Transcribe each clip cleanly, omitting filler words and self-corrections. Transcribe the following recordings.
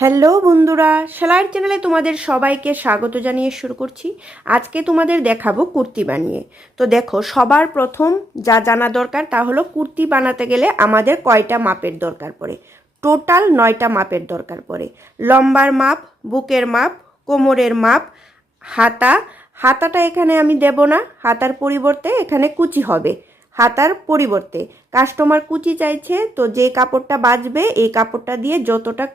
Hello বন্ধুরা, সেলাইয়ের চ্যানেলে তোমাদের সবাইকে স্বাগত জানিয়ে শুরু করছি। আজকে তোমাদের দেখাবো কুর্তি বানিয়ে। তো দেখো, সবার প্রথম যা জানা দরকার তা হলো কুর্তি বানাতে গেলে আমাদের কয়টা মাপের দরকার পড়ে। টোটাল 9টা মাপের দরকার পড়ে। লম্বার মাপ, বুকের মাপ, কোমরের মাপ, হাতাটা এখানে আমি দেব না, হাতার পরিবর্তে এখানে কুচি হবে। হাতার পরিবর্তে কাস্টমার কুচি চাইছে, তো যে কাপড়টা বাঁচবে এই কাপড়টা দিয়ে যতটা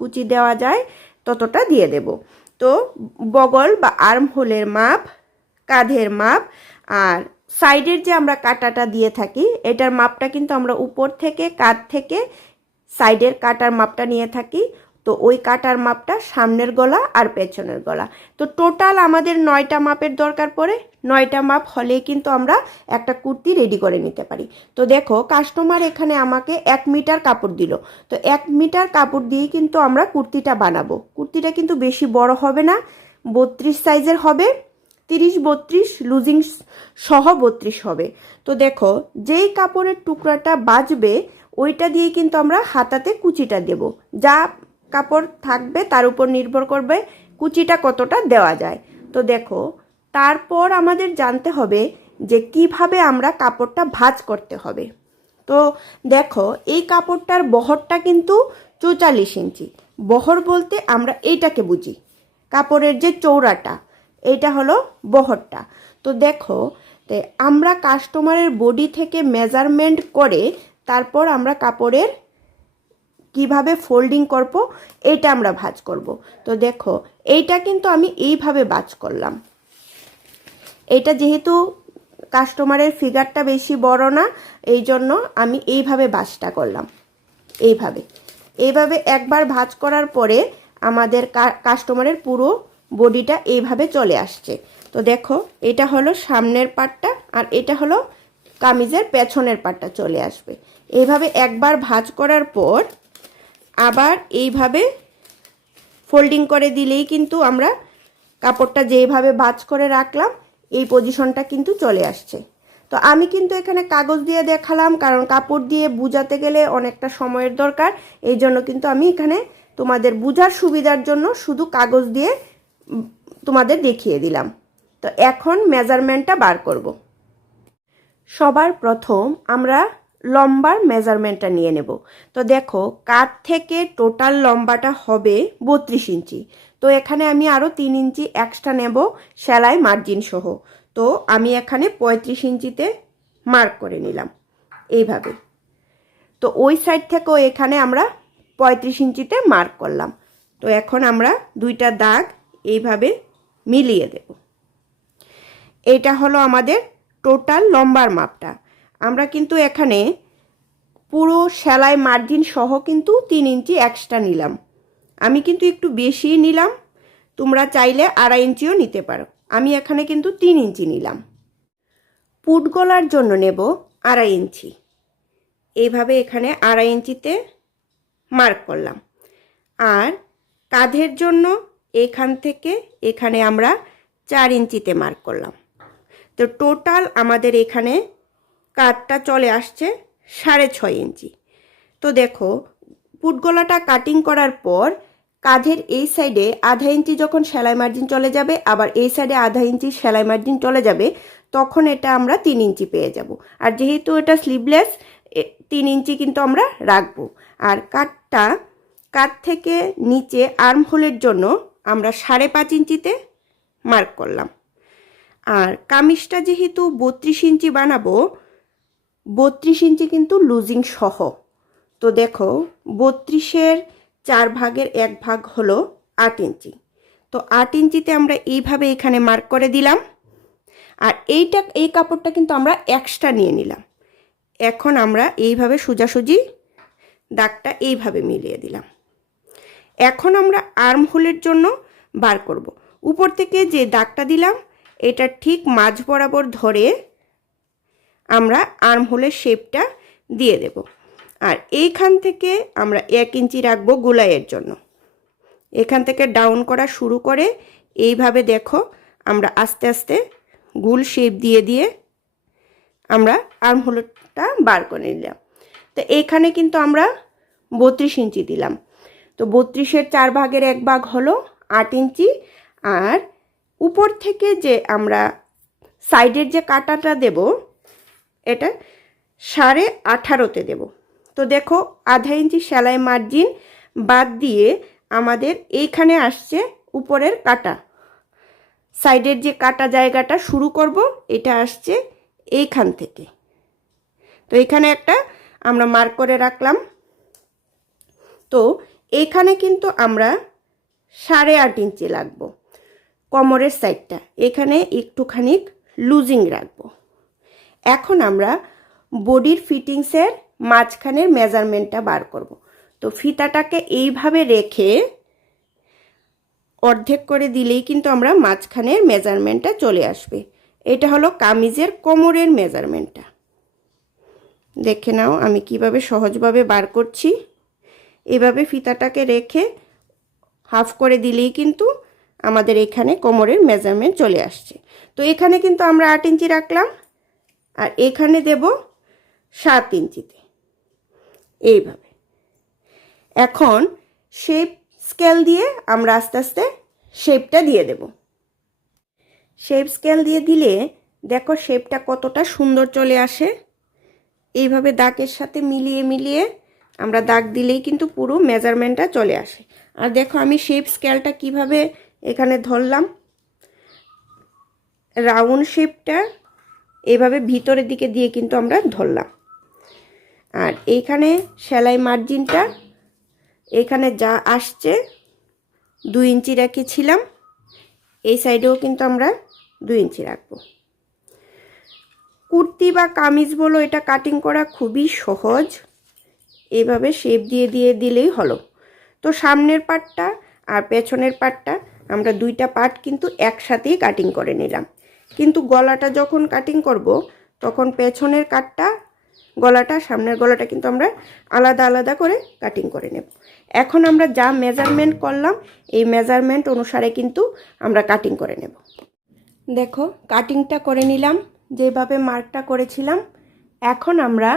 কুচি দেওয়া যায় ততটা দিয়ে দেব। তো বগল বা আর্ম হোলের মাপ, কাঁধের মাপ, আর সাইডের যে আমরা কাটাটা দিয়ে থাকি এটার মাপটা কিন্তু আমরা উপর থেকে কাঁধ থেকে সাইডের কাটার মাপটা নিয়ে থাকি। তো ওই কাটার মাপটা সামনের গলা আর পেছনের গলা। তো টোটাল আমাদের 9টা মাপের দরকার পড়ে। 9টা মাপ হলেই কিন্তু আমরা একটা কুর্তি রেডি করে নিতে পারি। তো দেখো, কাস্টমার এখানে আমাকে 1 মিটার কাপড় দিল। তো 1 মিটার কাপড় দিয়ে কিন্তু আমরা কুর্তিটা বানাবো। কুর্তিটা কিন্তু বেশি বড় হবে না, 32 সাইজের হবে। 30-32 লুজিং সহ 32 হবে। তো দেখো, যেই কাপড়ের টুকরাটা বাঁচবে ওইটা দিয়ে কিন্তু আমরা হাতাতে কুচিটা দেব। যা কাপড় থাকবে তার উপর নির্ভর করবে কুচিটা কতটা দেওয়া যায়। তো দেখো, তারপর আমাদের জানতে হবে যে কিভাবে আমরা কাপড়টা ভাঁজ করতে হবে। তো দেখো, এই কাপড়টার বহরটা কিন্তু 44 ইঞ্চি। বহর বলতে আমরা এইটাকে বুঝি, কাপড়ের যে চৌড়াটা, এইটা হলো বহরটা। তো দেখো, আমরা কাস্টমারের বডি থেকে মেজারমেন্ট করে তারপর আমরা কাপড়ের কিভাবে ফোল্ডিং করব এইটা আমরা ভাঁজ করব। তো দেখো, এইটা কিন্তু আমি এইভাবে ভাঁজ করলাম। এইটা যেহেতু কাস্টমারের ফিগারটা বেশি বড় না, এই জন্য আমি এইভাবে ভাঁজটা করলাম। এইভাবে একবার ভাঁজ করার পরে আমাদের কাস্টমারের পুরো বডিটা এইভাবে চলে আসছে। তো দেখো, এটা হলো সামনের পার্টটা আর এটা হলো কামিজের পেছনের পার্টটা চলে আসবে। এইভাবে একবার ভাঁজ করার পর আবার এইভাবে ফোল্ডিং করে দিলেই কিন্তু আমরা কাপড়টা যেভাবে ভাঁজ করে রাখলাম এই পজিশনটা কিন্তু চলে আসছে। তো আমি কিন্তু এখানে কাগজ দিয়ে দেখালাম, কারণ কাপড় দিয়ে বুঝাতে গেলে অনেকটা সময়ের দরকার। এই জন্য কিন্তু আমি এখানে তোমাদের বুঝার সুবিধার জন্য শুধু কাগজ দিয়ে তোমাদের দেখিয়ে দিলাম। তো এখন মেজারমেন্টটা বার করব। সবার প্রথম আমরা লম্বার মেজারমেন্টটা নিয়ে নেব। তো দেখো, কাঁধ থেকে টোটাল লম্বাটা হবে 32 ইঞ্চি। তো এখানে আমি আরও 3 ইঞ্চি এক্সট্রা নেব সেলাই মার্জিন সহ। তো আমি এখানে 35 ইঞ্চিতে মার্ক করে নিলাম এইভাবে। তো ওই সাইড থেকেও এখানে আমরা 35 ইঞ্চিতে মার্ক করলাম। তো এখন আমরা দুইটা দাগ এইভাবে মিলিয়ে দেব। এটা হলো আমাদের টোটাল লম্বার মাপটা। আমরা কিন্তু এখানে পুরো সেলাই মার্জিন সহ কিন্তু 3 ইঞ্চি এক্সট্রা নিলাম। আমি কিন্তু একটু বেশি নিলাম, তোমরা চাইলে 2.5 ইঞ্চিও নিতে পারো। আমি এখানে কিন্তু 3 ইঞ্চি নিলাম। পুট গলার জন্য নেব 2.5 ইঞ্চি। এইভাবে এখানে 2.5 ইঞ্চিতে মার্ক করলাম। আর কাঁধের জন্য এখান থেকে এখানে আমরা 4 ইঞ্চিতে মার্ক করলাম। তো টোটাল আমাদের এখানে কাঁধটা চলে আসছে 6.5 ইঞ্চি। তো দেখো, পুট গলাটা কাটিং করার পর কাঁধের এই সাইডে 1/2 ইঞ্চি যখন সেলাই মার্জিন চলে যাবে, আবার এই সাইডে 1/2 ইঞ্চি সেলাই মার্জিন চলে যাবে, তখন এটা আমরা 3 ইঞ্চি পেয়ে যাব। আর যেহেতু এটা স্লিভলেস, 3 ইঞ্চি কিন্তু আমরা রাখবো। আর কাঁধ থেকে নিচে আর্ম হোলের জন্য আমরা 5.5 ইঞ্চিতে মার্ক করলাম। আর কামিজটা যেহেতু 32 ইঞ্চি বানাবো, 32 ইঞ্চি কিন্তু লুজিং সহ। তো দেখো, 32-এর 4 ভাগের 1 ভাগ হলো 8 ইঞ্চি। তো 8 ইঞ্চিতে আমরা এইভাবে এখানে মার্ক করে দিলাম। আর এই কাপড়টা কিন্তু আমরা এক্সট্রা নিয়ে নিলাম। এখন আমরা এইভাবে সোজাসুজি দাগটা এইভাবে মিলিয়ে দিলাম। এখন আমরা আর্ম হোলের জন্য বার করব। উপর থেকে যে দাগটা দিলাম এটা ঠিক মাঝ বরাবর ধরে আমরা আর্ম হোলের শেপটা দিয়ে দেব। আর এইখান থেকে আমরা 1 ইঞ্চি রাখবো গোলাইয়ের জন্য। এখান থেকে ডাউন করা শুরু করে এইভাবে দেখো আমরা আস্তে আস্তে গোল শেপ দিয়ে দিয়ে আমরা আর্ম হোলটা বার করে নিলাম। তো এইখানে কিন্তু আমরা 32 ইঞ্চি দিলাম। তো 32-এর 4 ভাগের 1 ভাগ হলো 8 ইঞ্চি। আর উপর থেকে যে আমরা সাইডের যে কাটাটা দেব এটা 18.5-তে দেব। তো দেখো আধা ইঞ্চি সেলাই মার্জিন বাদ দিয়ে আমাদের এইখানে আসছে উপরের কাটা, সাইডের যে কাটা জায়গাটা শুরু করব এটা আসছে এইখান থেকে। তো এখানে একটা আমরা মার্ক করে রাখলাম। তো এইখানে কিন্তু আমরা 8.5 ইঞ্চি লাগবো কোমরের সাইডটা, এখানে একটুখানি লুজিং রাখবো। এখন আমরা বডির ফিটিংসের মাঝখানের মেজারমেন্টটা বার করব। তো ফিতাটাকে এইভাবে রেখে অর্ধেক করে দিলেই কিন্তু আমরা মাঝখানের মেজারমেন্টটা চলে আসবে। এটা হলো কামিজের কোমরের মেজারমেন্টটা। দেখে নাও আমি কিভাবে সহজভাবে বার করছি। এভাবে ফিতাটাকে রেখে হাফ করে দিলেই কিন্তু আমাদের এখানে কোমরের মেজারমেন্ট চলে আসছে। তো এখানে কিন্তু আমরা 8 ইঞ্চি রাখলাম আর এখানে দেব 7 ইঞ্চিতে এইভাবে। এখন শেপ স্কেল দিয়ে আমরা আস্তে আস্তে শেপটা দিয়ে দেব। শেপ স্কেল দিয়ে দিলে দেখো শেপটা কতটা সুন্দর চলে আসে। এইভাবে দাগের সাথে মিলিয়ে মিলিয়ে আমরা দাগ দিলেই কিন্তু পুরো মেজারমেন্টটা চলে আসে। আর দেখো আমি শেপ স্কেলটা কিভাবে এখানে ধরলাম, রাউন্ড শেপটা এভাবে ভিতরের দিকে দিয়ে কিন্তু আমরা ধরলাম। আর এইখানে সেলাই মার্জিনটা এখানে যা আসছে 2 ইঞ্চি রেখেছিলাম, এই সাইডেও কিন্তু আমরা 2 ইঞ্চি রাখবো। কুর্তি বা কামিজ বলো এটা কাটিং করা খুবই সহজ, এইভাবে শেপ দিয়ে দিয়ে দিলেই হলো। তো সামনের পার্টটা আর পেছনের পার্টটা আমরা দুইটা পার্ট কিন্তু একসাথেই কাটিং করে নিলাম। কিন্তু গলাটা যখন কাটিং করব তখন পেছনের কাটটা গলাটা সামনের গলাটা কিন্তু আমরা আলাদা আলাদা করে কাটিং করে নেব। এখন আমরা যা মেজারমেন্ট করলাম এই মেজারমেন্ট অনুসারে কিন্তু আমরা কাটিং করে নেব। দেখো কাটিংটা করে নিলাম যেভাবে মার্কটা করেছিলাম। এখন আমরা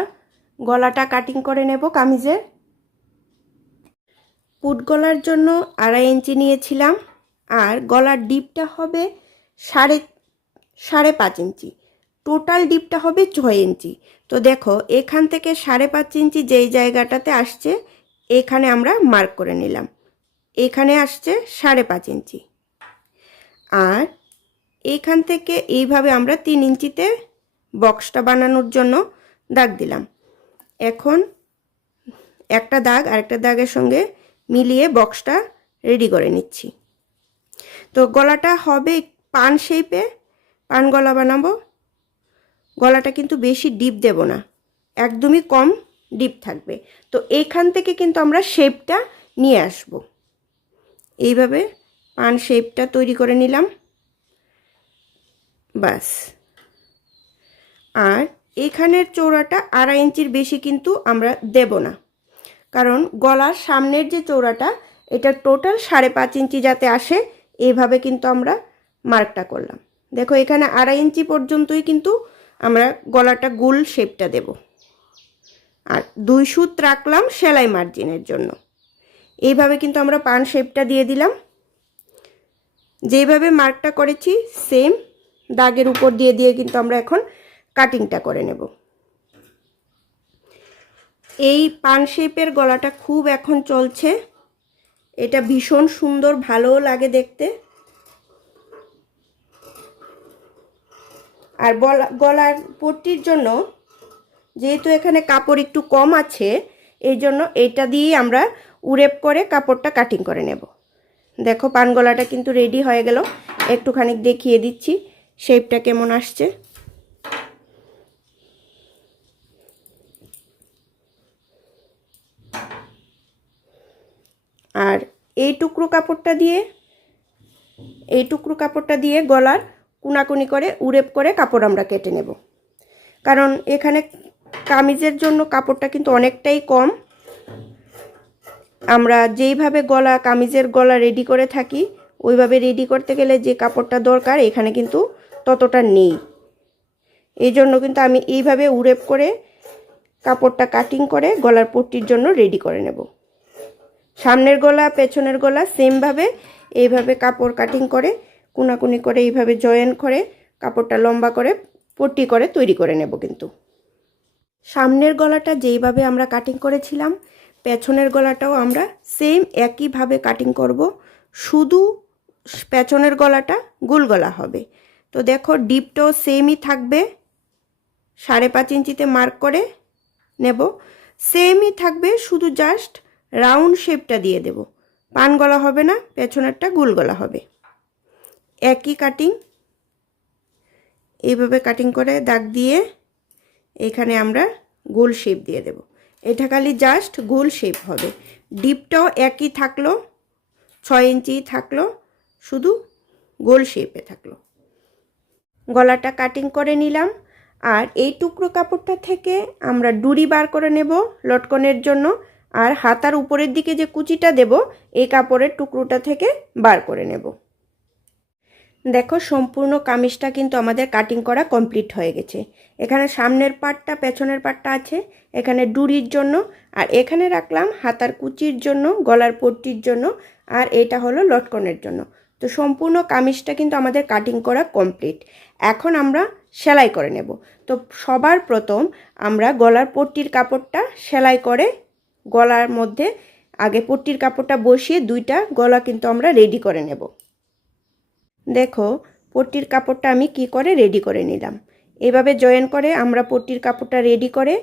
গলাটা কাটিং করে নেব কামিজের। পুট গলার জন্য 2.5 ইঞ্চি নিয়েছিলাম আর গলার ডিপটা হবে 5.5 ইঞ্চি, টোটাল ডিপটা হবে 6 ইঞ্চি। তো দেখো এখান থেকে 5.5 ইঞ্চি যেই জায়গাটাতে আসছে এখানে আমরা মার্ক করে নিলাম, এখানে আসছে 5.5 ইঞ্চি। আর এইখান থেকে এইভাবে আমরা 3 ইঞ্চিতে বক্সটা বানানোর জন্য দাগ দিলাম। এখন একটা দাগ আরেকটা দাগের সঙ্গে মিলিয়ে বক্সটা রেডি করে নিচ্ছি। তো গলাটা হবে পান শেপে, পান গলা বানাবো। গলাটা কিন্তু বেশি ডিপ দেব না, একদমই কম ডিপ থাকবে। তো এইখান থেকে কিন্তু আমরা শেপটা নিয়ে আসব। এইভাবে পান শেপটা তৈরি করে নিলাম, বাস। আর এখানের চৌড়াটা 2.5 ইঞ্চির বেশি কিন্তু আমরা দেব না, কারণ গলার সামনের যে চৌড়াটা এটা টোটাল 5.5 ইঞ্চি যাতে আসে এইভাবে কিন্তু আমরা মার্কটা করলাম। দেখো এখানে 2.5 ইঞ্চি পর্যন্তই কিন্তু আমরা গলাটা গোল শেপটা দেব। আর 2 সুত রাখলাম সেলাই মার্জিনের জন্য। এইভাবে কিন্তু আমরা পান শেপটা দিয়ে দিলাম। যেভাবে মার্কটা করেছি সেম দাগের উপর দিয়ে দিয়ে কিন্তু আমরা এখন কাটিংটা করে নেব। এই পান শেপের গলাটা খুব এখন চলছে, এটা ভীষণ সুন্দর, ভালোও লাগে দেখতে। আর গলার পট্টির জন্য যেহেতু এখানে কাপড় একটু কম আছে এই জন্য এটা দিয়ে আমরা উড়েপ করে কাপড়টা কাটিং করে নেব। দেখো পান গলাটা কিন্তু রেডি হয়ে গেল। একটুখানি দেখিয়ে দিচ্ছি শেপটা কেমন আসছে। আর এই টুকরো কাপড়টা দিয়ে গলার কোনাকুনি করে উড়েপ করে কাপড় আমরা কেটে নেব, কারণ এখানে কামিজের জন্য কাপড়টা কিন্তু অনেকটাই কম। আমরা যেইভাবে কামিজের গলা রেডি করে থাকি ওইভাবে রেডি করতে গেলে যে কাপড়টা দরকার এখানে কিন্তু ততটা নেই। এই জন্য কিন্তু আমি এইভাবে উড়েপ করে কাপড়টা কাটিং করে গলার পট্টির জন্য রেডি করে নেব। সামনের গলা পেছনের গলা সেমভাবে এইভাবে কাপড় কাটিং করে কোনাকুনি করে এইভাবে জয়েন করে কাপড়টা লম্বা করে পট্টি করে তৈরি করে নেব। কিন্তু সামনের গলাটা যেইভাবে আমরা কাটিং করেছিলাম পেছনের গলাটাও আমরা সেম একইভাবে কাটিং করব, শুধু পেছনের গলাটা গোল গলা হবে। তো দেখো ডিপটাও সেমই থাকবে, 5.5 ইঞ্চিতে মার্ক করে নেব, সেমই থাকবে, শুধু জাস্ট রাউন্ড শেপটা দিয়ে দেব, পান গলা হবে না, পেছনেরটা গোল গলা হবে। একই কাটিং এইভাবে কাটিং করে দাগ দিয়ে এখানে আমরা গোল শেপ দিয়ে দেব। এটা খালি জাস্ট গোল শেপ হবে, ডিপটাও একই থাকলো, 6 ইঞ্চি থাকলো, শুধু গোল শেপে থাকলো। গলাটা কাটিং করে নিলাম। আর এই টুকরো কাপড়টা থেকে আমরা ডুরি বার করে নেব লটকনের জন্য, আর হাতার উপরের দিকে যে কুচিটা দেব এই কাপড়ের টুকরোটা থেকে বার করে নেব। দেখো সম্পূর্ণ কামিজটা কিন্তু আমাদের কাটিং করা কমপ্লিট হয়ে গেছে। এখানে সামনের পাটটা পেছনের পাটটা আছে এখানে ডুরির জন্য, আর এখানে রাখলাম হাতার কুচির জন্য, গলার পট্টির জন্য, আর এটা হলো লটকনের জন্য। তো সম্পূর্ণ কামিজটা কিন্তু আমাদের কাটিং করা কমপ্লিট। এখন আমরা সেলাই করে নেব। তো সবার প্রথম আমরা গলার পট্টির কাপড়টা সেলাই করে গলার মধ্যে আগে পট্টির কাপড়টা বসিয়ে দুইটা গলা কিন্তু আমরা রেডি করে নেব। দেখো পট্টির কাপড়টা আমি কি করে রেডি করে নিলাম। এভাবে জয়েন করে আমরা পট্টির কাপড়টা রেডি করে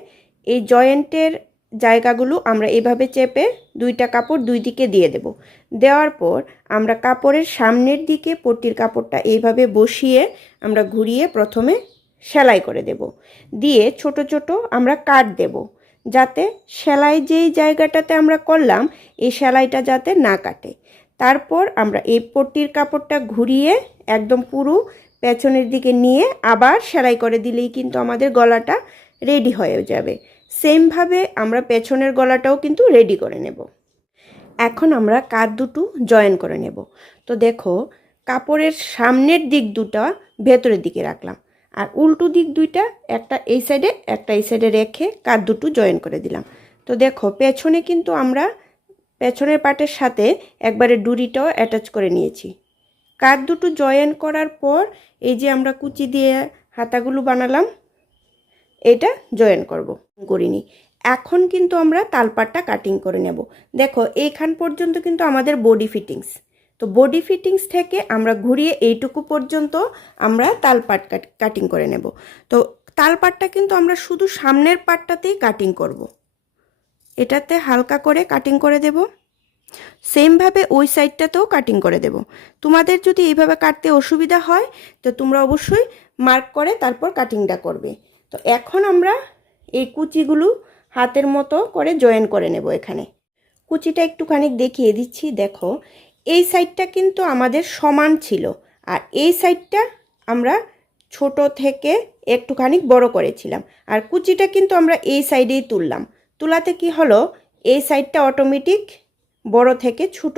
এই জয়েন্টের জায়গাগুলো আমরা এভাবে চেপে দুইটা কাপড় দুই দিকে দিয়ে দেব। দেওয়ার পর আমরা কাপড়ের সামনের দিকে পট্টির কাপড়টা এইভাবে বসিয়ে আমরা ঘুরিয়ে প্রথমে সেলাই করে দেব। দিয়ে ছোট ছোট আমরা কাট দেব, যাতে সেলাই যেই জায়গাটাতে আমরা করলাম এই সেলাইটা যাতে না কাটে। তারপর আমরা এই পট্টির কাপড়টা ঘুরিয়ে একদম পুরো পেছনের দিকে নিয়ে আবার সেলাই করে দিলেই কিন্তু আমাদের গলাটা রেডি হয়ে যাবে। সেমভাবে আমরা পেছনের গলাটাও কিন্তু রেডি করে নেব। এখন আমরা কাঁধ দুটো জয়েন করে নেব। তো দেখো কাপড়ের সামনের দিক দুটো ভেতরের দিকে রাখলাম, আর উল্টো দিক দুইটা একটা এই সাইডে একটা এই সাইডে রেখে কাঁধ দুটো জয়েন করে দিলাম। তো দেখো পেছনে কিন্তু আমরা পেছনের পাটের সাথে একবারে ডুরিটাও অ্যাটাচ করে নিয়েছি। কাঁধ দুটো জয়েন করার পর এই যে আমরা কুচি দিয়ে হাতাগুলো বানালাম এটা জয়েন করিনি। এখন কিন্তু আমরা তালপাটটা কাটিং করে নেব। দেখো এইখান পর্যন্ত কিন্তু আমাদের বডি ফিটিংস, তো বডি ফিটিংস থেকে আমরা ঘুরিয়ে এইটুকু পর্যন্ত আমরা তালপাট কাটিং করে নেব। তো তালপাটটা কিন্তু আমরা শুধু সামনের পাটটাতেই কাটিং করব, এটাতে হালকা করে কাটিং করে দেব। সেমভাবে ওই সাইডটাতেও কাটিং করে দেব। তোমাদের যদি এইভাবে কাটতে অসুবিধা হয় তো তোমরা অবশ্যই মার্ক করে তারপর কাটিংটা করবে। তো এখন আমরা এই কুচিগুলো হাতের মতো করে জয়েন করে নেব। এখানে কুচিটা একটুখানি দেখিয়ে দিচ্ছি। দেখো এই সাইডটা কিন্তু আমাদের সমান ছিল, আর এই সাইডটা আমরা ছোট থেকে একটুখানি বড় করেছিলাম, আর কুচিটা কিন্তু আমরা এই সাইডেই তুললাম। তোলাতে কি হলো, এই সাইডটা অটোমেটিক বড় থেকে ছোট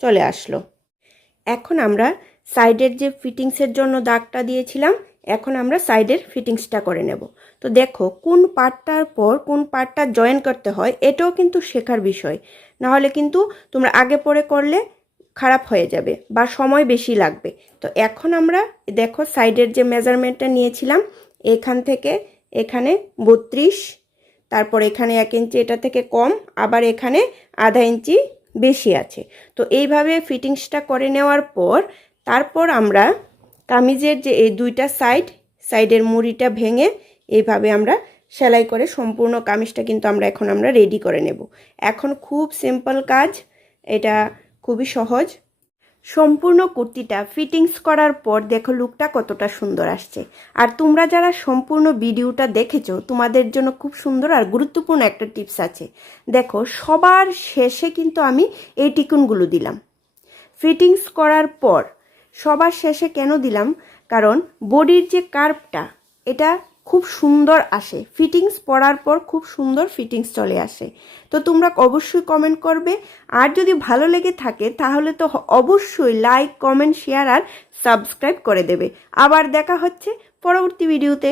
চলে আসলো। এখন আমরা সাইডের যে ফিটিংসের জন্য দাগটা দিয়েছিলাম এখন আমরা সাইডের ফিটিংসটা করে নেব। তো দেখো কোন পার্টটার পর কোন পার্টটা জয়েন করতে হয় এটাও কিন্তু শেখার বিষয়, না হলে কিন্তু তোমরা আগে পরে করলে খারাপ হয়ে যাবে বা সময় বেশি লাগবে। তো এখন আমরা দেখো সাইডের যে মেজারমেন্টটা নিয়েছিলাম এখান থেকে এখানে 32, তারপর এখানে 1 ইঞ্চি এটা থেকে কম, আবার এখানে আধা ইঞ্চি বেশি আছে। তো এইভাবে ফিটিংসটা করে নেওয়ার পর তারপর আমরা কামিজের যে এই দুইটা সাইডের মুড়িটা ভেঙে এইভাবে আমরা সেলাই করে সম্পূর্ণ কামিজটা কিন্তু আমরা রেডি করে নেব। এখন খুব সিম্পল কাজ, এটা খুবই সহজ। সম্পূর্ণ কুর্তিটা ফিটিংস করার পর দেখো লুকটা কতটা সুন্দর আসছে। আর তোমরা যারা সম্পূর্ণ ভিডিওটা দেখেছো তোমাদের জন্য খুব সুন্দর আর গুরুত্বপূর্ণ একটা টিপস আছে। দেখো সবার শেষে কিন্তু আমি এই টিকুনগুলো দিলাম ফিটিংস করার পর। সবার শেষে কেন দিলাম, কারণ বডির যে কার্ভটা এটা খুব সুন্দর আসে, ফিটিংস পরার পর খুব সুন্দর ফিটিংস চলে আসে। তো তোমরা অবশ্যই কমেন্ট করবে, আর যদি ভালো লেগে থাকে তাহলে তো অবশ্যই লাইক কমেন্ট শেয়ার আর সাবস্ক্রাইব করে দেবে। আবার দেখা হচ্ছে পরবর্তী ভিডিওতে।